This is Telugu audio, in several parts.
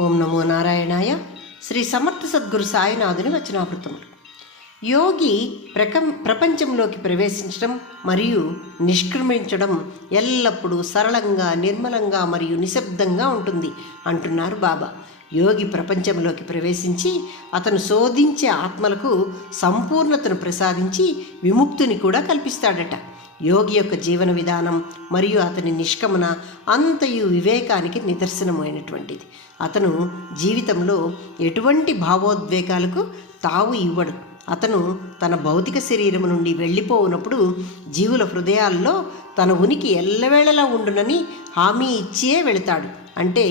ఓం నమో నారాయణాయ. శ్రీ సమర్థ సద్గురు సాయినాథుని వచనామృతములు. యోగి ప్రపంచంలోకి ప్రవేశించడం మరియు నిష్క్రమించడం ఎల్లప్పుడూ సరళంగా, నిర్మలంగా మరియు నిశ్శబ్దంగా ఉంటుంది అంటున్నారు బాబా. యోగి ప్రపంచంలోకి ప్రవేశించి అతను శోధించే ఆత్మలకు సంపూర్ణతను ప్రసాదించి విముక్తిని కూడా కల్పిస్తాడట. యోగి యొక్క జీవన విధానం మరియు అతని నిష్క్రమణ అంతయు వివేకానికి నిదర్శనమైనటువంటిది. అతను జీవితంలో ఎటువంటి భావోద్వేగాలకు తావు ఇవ్వడు. అతను తన భౌతిక శరీరం నుండి వెళ్ళిపోవునప్పుడు జీవుల హృదయాల్లో తన ఉనికి ఎల్లవేళలా ఉండునని హామీ ఇచ్చే వెళతాడు. అంటే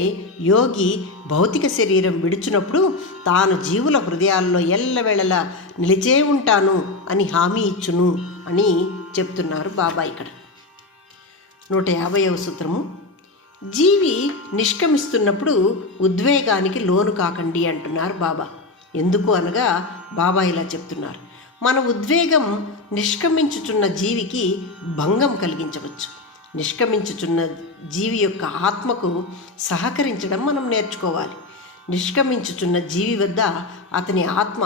యోగి భౌతిక శరీరం విడుచునప్పుడు తాను జీవుల హృదయాల్లో ఎల్లవేళలా నిలిచే ఉంటాను అని హామీ ఇచ్చును అని చెప్తున్నారు బాబా. ఇక్కడ 150వ సూత్రము. జీవి నిష్క్రమిస్తున్నప్పుడు ఉద్వేగానికి లోను కాకండి అంటున్నారు బాబా. ఎందుకు అనగా బాబా ఇలా చెప్తున్నారు, మన ఉద్వేగం నిష్క్రమించుచున్న జీవికి భంగం కలిగించవచ్చు. నిష్క్రమించుచున్న జీవి యొక్క ఆత్మకు సహకరించడం మనం నేర్చుకోవాలి. నిష్క్రమించుచున్న జీవి వద్ద అతని ఆత్మ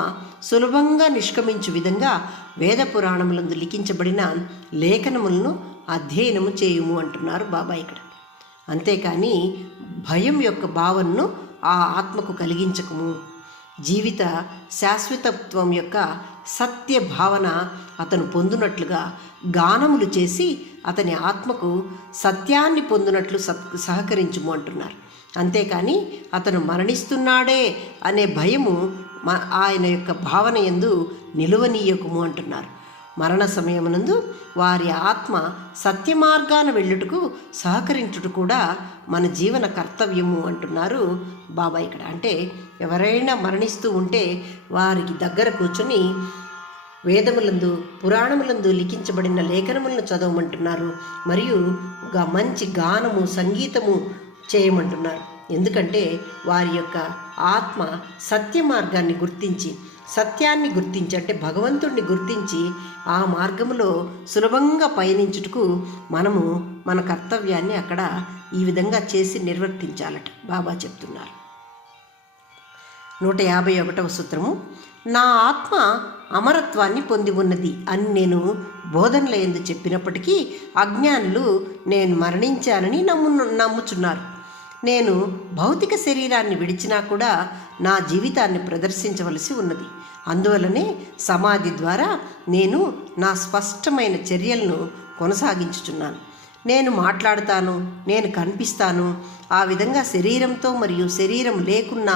సులభంగా నిష్క్రమించు విధంగా వేద పురాణములందు లిఖించబడిన లేఖనములను అధ్యయనము చేయుము అంటున్నారు బాబా ఇక్కడ. అంతేకాని భయం యొక్క భావనను ఆ ఆత్మకు కలిగించకము. జీవిత శాశ్వతత్వం యొక్క సత్య భావన అతను పొందునట్లుగా గానములు చేసి అతని ఆత్మకు సత్యాన్ని పొందినట్లు సహకరించుము అంటున్నారు. అంతేకాని అతను మరణిస్తున్నాడే అనే భయము ఆయన యొక్క భావన యందు నిలువనీయకుము అంటున్నారు. మరణ సమయమునందు వారి ఆత్మ సత్య మార్గాన వెళ్ళుటకు సహకరించుట కూడా మన జీవన కర్తవ్యము అంటున్నారు బాబా ఇక్కడ. అంటే ఎవరైనా మరణిస్తూ ఉంటే వారికి దగ్గర కూర్చొని వేదములందు పురాణములందు లిఖించబడిన లేఖనములను చదవమంటున్నారు. మరియు మంచి గానము, సంగీతము చేయమంటున్నారు. ఎందుకంటే వారి యొక్క ఆత్మ సత్య మార్గాన్ని గుర్తించి, సత్యాన్ని గుర్తించి, అంటే భగవంతుడిని గుర్తించి ఆ మార్గంలో సులభంగా పయనించుటకు మనము మన కర్తవ్యాన్ని అక్కడ ఈ విధంగా చేసి నిర్వర్తించాలట బాబా చెప్తున్నారు. 151వ సూత్రము. నా ఆత్మ అమరత్వాన్ని పొంది ఉన్నది అని నేను బోధనల యందు చెప్పినప్పటికీ అజ్ఞానులు నేను మరణించానని నమ్ముచున్నారు. నేను భౌతిక శరీరాన్ని విడిచినా కూడా నా జీవితాన్ని ప్రదర్శించవలసి ఉన్నది. అందువలనే సమాధి ద్వారా నేను నా స్పష్టమైన చర్యలను కొనసాగించుచున్నాను. నేను మాట్లాడతాను, నేను కనిపిస్తాను. ఆ విధంగా శరీరంతో మరియు శరీరం లేకున్నా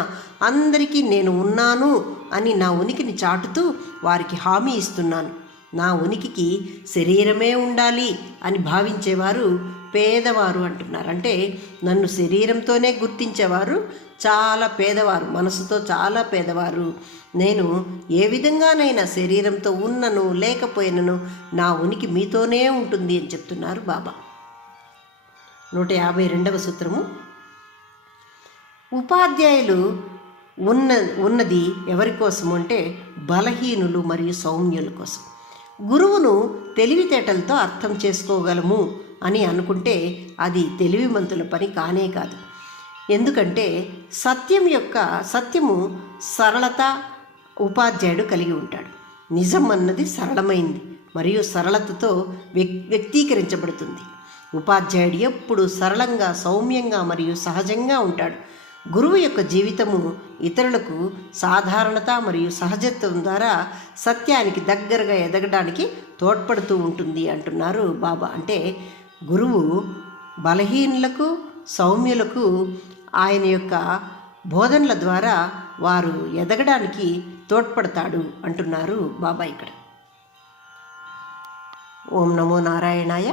అందరికీ నేను ఉన్నాను అని నా ఉనికిని చాటుతూ వారికి హామీ ఇస్తున్నాను. నా ఉనికికి శరీరమే ఉండాలి అని భావించేవారు పేదవారు అంటున్నారు. అంటే నన్ను శరీరంతోనే గుర్తించేవారు చాలా పేదవారు, మనసుతో చాలా పేదవారు. నేను ఏ విధంగానైనా శరీరంతో ఉన్నను లేకపోయినను నా ఉనికి మీతోనే ఉంటుంది అని చెప్తున్నారు బాబా. 152వ సూత్రము. ఉపాధ్యాయులు ఉన్నది ఎవరి కోసం అంటే బలహీనులు మరియు సౌమ్యుల కోసం. గురువును తెలివితేటలతో అర్థం చేసుకోగలము అని అనుకుంటే అది తెలివిమంతుల పని కానే కాదు. ఎందుకంటే సత్యము సరళత ఉపాధ్యాయుడు కలిగి ఉంటాడు. నిజం అన్నది సరళమైంది మరియు సరళతతో వ్యక్తీకరించబడుతుంది. ఉపాధ్యాయుడు ఎప్పుడు సరళంగా, సౌమ్యంగా మరియు సహజంగా ఉంటాడు. గురువు యొక్క జీవితము ఇతరులకు సాధారణత మరియు సహజత్వం ద్వారా సత్యానికి దగ్గరగా ఎదగడానికి తోడ్పడుతూ ఉంటుంది అంటున్నారు బాబా. అంటే గురువు బలహీనులకు, సౌమ్యులకు ఆయన యొక్క బోధనల ద్వారా వారు ఎదగడానికి తోడ్పడతాడు అంటున్నారు బాబా ఇక్కడ. ఓం నమో నారాయణాయ.